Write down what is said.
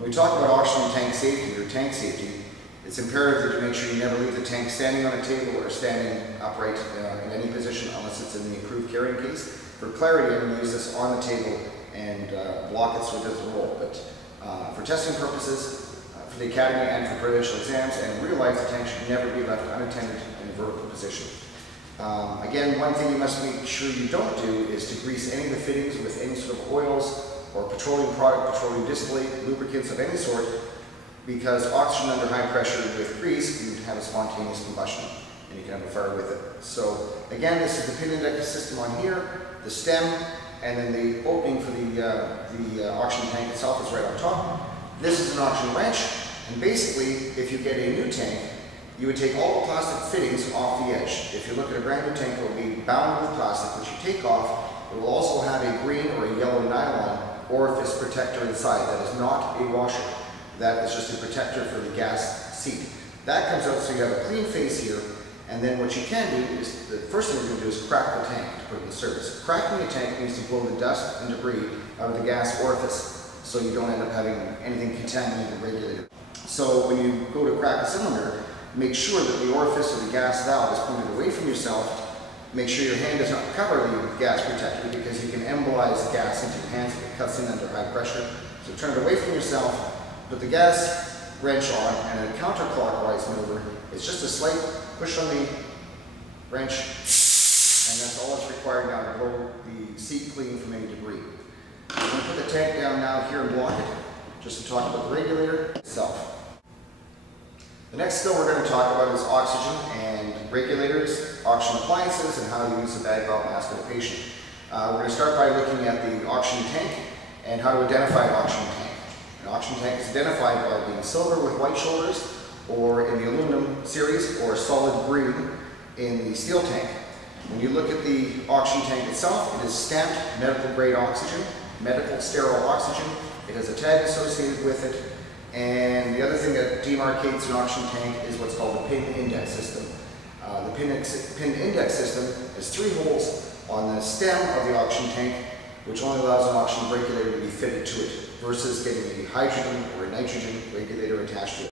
When we talk about oxygen tank safety or tank safety, it's imperative that you make sure you never leave the tank standing on a table or standing upright in any position unless it's in the approved carrying case. For clarity, I'm going to use this on the table and block it so it doesn't roll. But for testing purposes, for the academy and for provincial exams and real life, the tank should never be left unattended in a vertical position. Again, one thing you must make sure you don't do is to grease any of the fittings with any sort of oils or petroleum product, petroleum distillate, lubricants of any sort, because oxygen under high pressure with grease, you can have a spontaneous combustion and you can have a fire with it. So again, this is the pin index system on here, the stem, and then the opening for the oxygen tank itself is right on top. This is an oxygen wrench, and basically, if you get a new tank, you would take all the plastic fittings off the edge. If you look at a brand new tank, it will be bound with plastic, which you take off. It will also have a green or a yellow nylon orifice protector inside. That is not a washer. That is just a protector for the gas seat. That comes out so you have a clean face here, and then what you can do is, the first thing you're going to do is crack the tank to put it in service. Cracking the tank means to blow the dust and debris out of the gas orifice so you don't end up having anything contaminated the regulator. So when you go to crack a cylinder, make sure that the orifice of the gas valve is pointed away from yourself. Make sure your hand does not cover the gas protector because you can embolize gas into your hands if it cuts in under high pressure. So turn it away from yourself, put the gas wrench on, and in a counterclockwise maneuver, it's just a slight push on the wrench, and that's all that's required now to blow the seat clean from any debris. I'm going to put the tank down now here and block it, just to talk about the regulator itself. The next skill we're going to talk about is oxygen and regulators, oxygen appliances, and how to use the bag valve mask of the patient. We're going to start by looking at the oxygen tank and how to identify an oxygen tank. An oxygen tank is identified by being silver with white shoulders, or in the aluminum series, or solid green in the steel tank. When you look at the oxygen tank itself, it is stamped medical grade oxygen, medical sterile oxygen. It has a tag associated with it. And the other thing that demarcates an oxygen tank is what's called the pin index system. The pin index system has 3 holes on the stem of the oxygen tank, which only allows an oxygen regulator to be fitted to it, versus getting a hydrogen or a nitrogen regulator attached to it.